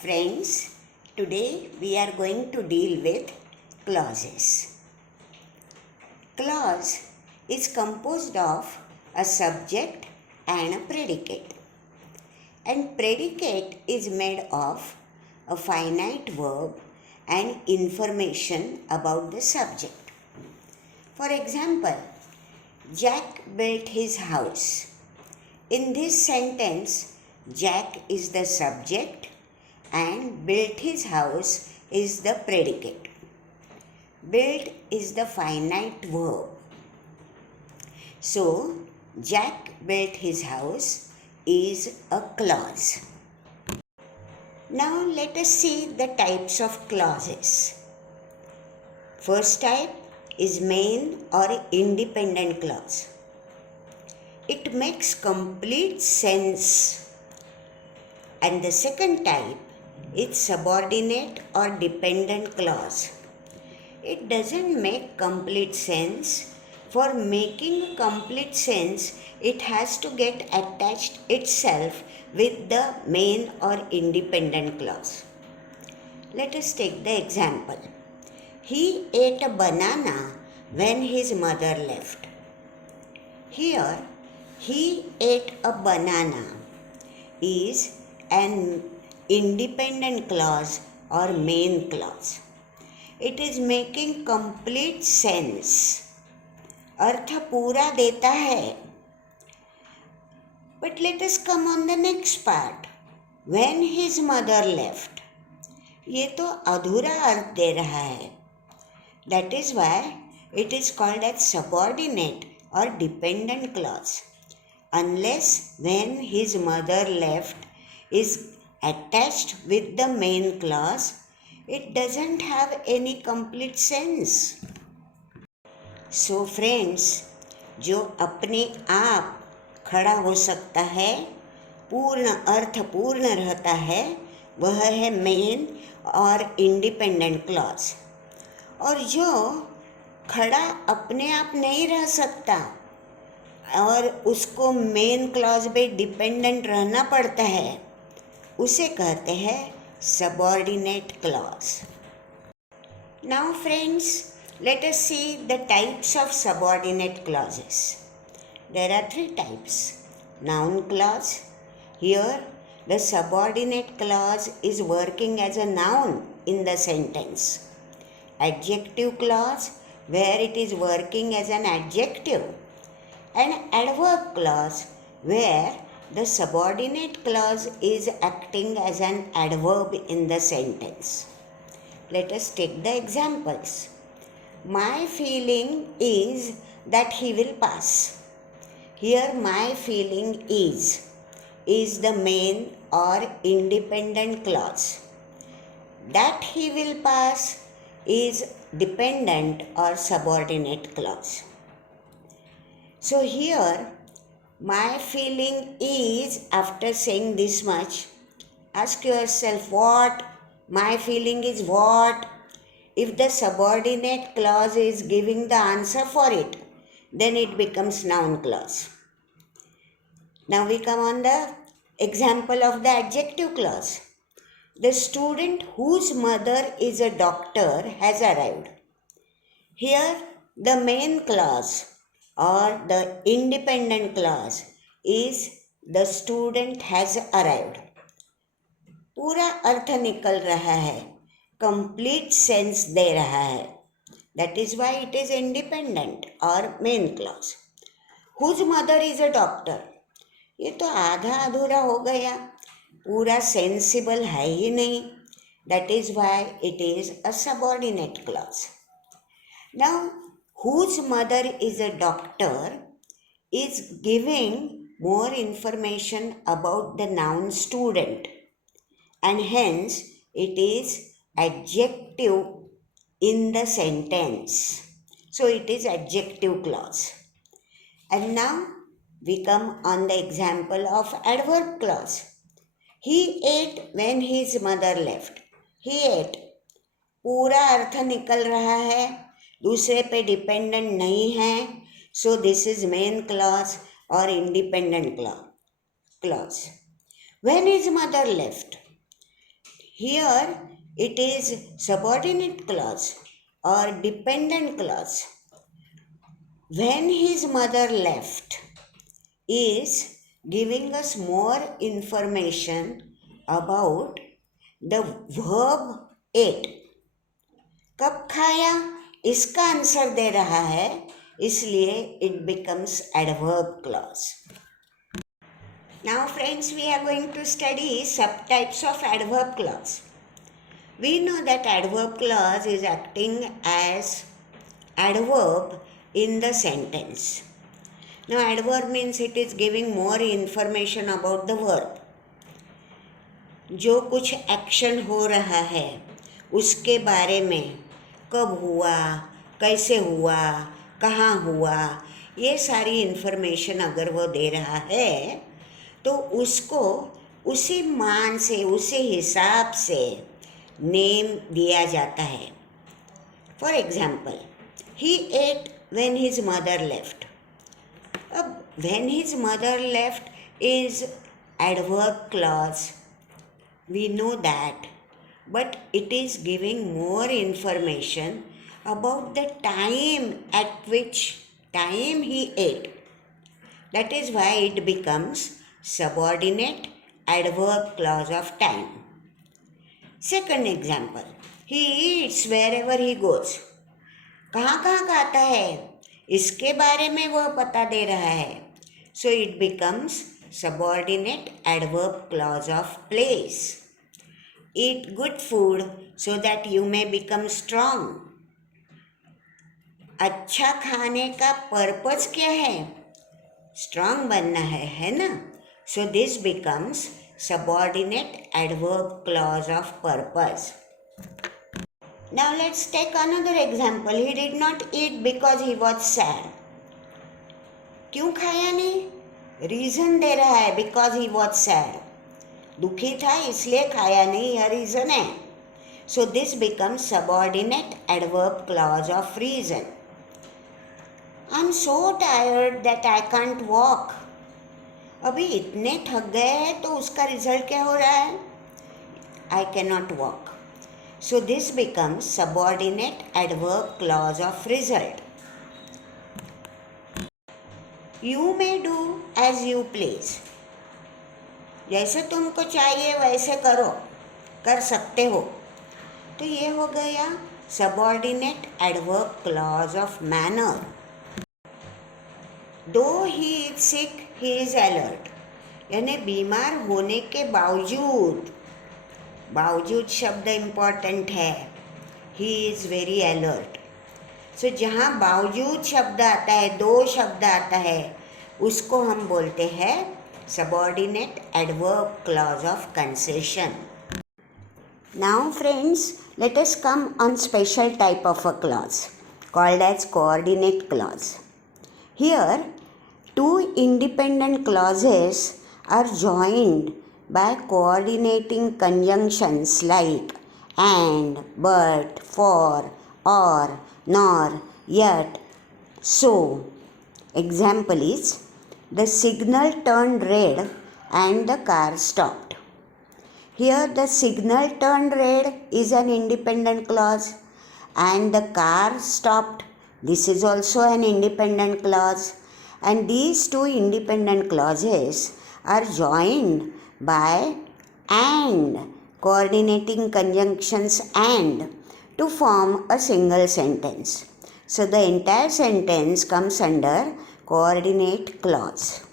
Friends, today we are going to deal with clauses. Clause is composed of a subject and a predicate. And predicate is made of a finite verb and information about the subject. For example, Jack built his house. In this sentence, Jack is the subject and built his house is the predicate. Built is the finite verb. So, Jack built his house is a clause. Now, let us see the types of clauses. First type is main or independent clause. It makes complete sense. And the second type is subordinate or dependent clause. It doesn't make complete sense. For making complete sense, it has to get attached itself with the main or independent clause. Let us take the example. He ate a banana when his mother left. Here, he ate a banana is an independent clause or main clause. It is making complete sense. अर्थ पूरा देता है. But let us come on the next part. When his mother left. ये तो अधूरा अर्थ दे रहा है. That is why it is called as subordinate or dependent clause. Unless when his mother left is attached with the main clause, it doesn't have any complete sense. So friends, जो अपने आप खड़ा हो सकता है, पूर्ण अर्थ पूर्ण रहता है, वह है मेन और इंडिपेंडेंट क्लॉज. और जो खड़ा अपने आप नहीं रह सकता और उसको मेन क्लॉज पे डिपेंडेंट रहना पड़ता है, उसे कहते हैं subordinate clause. Now friends, let us see the types of subordinate clauses. There are three types. Noun clause. Here, the subordinate clause is working as a noun in the sentence. Adjective clause, where it is working as an adjective. And adverb clause, where the subordinate clause is acting as an adverb in the sentence. Let us take the examples. My feeling is that he will pass. Here my feeling is the main or independent clause. That he will pass is dependent or subordinate clause. So here my feeling is, after saying this much, ask yourself what? My feeling is what? If the subordinate clause is giving the answer for it, then it becomes noun clause. Now we come on the example of the adjective clause. The student whose mother is a doctor has arrived. Here the main clause or the independent clause is the student has arrived. पूरा अर्थ निकल रहा है, complete sense दे रहा है. That is why it is independent or main clause. Whose mother is a doctor. ये तो आधा अधूरा हो गया, पूरा sensible है ही नहीं. That is why it is a subordinate clause. Now, whose mother is a doctor is giving more information about the noun student, and hence it is adjective in the sentence. So it is adjective clause. And now we come on the example of adverb clause. He ate when his mother left. He ate. पूरा अर्थ निकल रहा है, दूसरे पे dependent नहीं है. So this is main clause or independent clause. When his mother left. Here it is subordinate clause or dependent clause. When his mother left is giving us more information about the verb ate. कब खाया इसका answer दे रहा है, इसलिए it becomes adverb clause. Now friends, we are going to study subtypes of adverb clause. We know that adverb clause is acting as adverb in the sentence. Now adverb means it is giving more information about the verb. जो कुछ action हो रहा है उसके बारे में, कब हुआ, कैसे हुआ, कहाँ हुआ, ये सारी इन्फॉर्मेशन अगर वो दे रहा है तो उसको उसी मान से, उसी हिसाब से नेम दिया जाता है. For example, he ate when his mother left. अब when his mother left is adverb clause, we know that, but it is giving more information about the time at which time he ate. That is why it becomes subordinate adverb clause of time. Second example, he eats wherever he goes. कहाँ कहाँ खाता है इसके बारे में वह पता दे रहा है. So it becomes subordinate adverb clause of place. Eat good food so that you may become strong. अच्छा खाने का पर्पस क्या है? स्ट्रांग बनना है ना? So this becomes subordinate adverb clause of purpose. Now let's take another example. He did not eat because he was sad. क्यों खाया नहीं? रीज़न दे रहा है, बिकॉज ही वॉज सैड. दुखी था इसलिए खाया नहीं, यह रीज़न है. So this becomes subordinate adverb clause of reason. I am so tired that I can't walk. अभी इतने थक गए हैं तो उसका रिजल्ट क्या हो रहा है? I can not walk. So this becomes subordinate adverb clause of result. You may do as you please. जैसे तुमको चाहिए वैसे करो, कर सकते हो. तो ये हो गया subordinate adverb clause of manner. Though he is sick, he is alert. यानी बीमार होने के बावजूद, बावजूद शब्द इम्पॉर्टेंट है. He is very alert. सो जहाँ बावजूद शब्द आता है, दो शब्द आता है, उसको हम बोलते हैं subordinate adverb clause of concession. Now friends, let us come on special type of a clause called as coordinate clause. Here two independent clauses are joined by coordinating conjunctions like and, but, for, or, nor, yet, so. Example is, the signal turned red and the car stopped. Here the signal turned red is an independent clause and the car stopped. This is also an independent clause, and these two independent clauses are joined by and, coordinating conjunctions and, to form a single sentence. So the entire sentence comes under coordinate clause.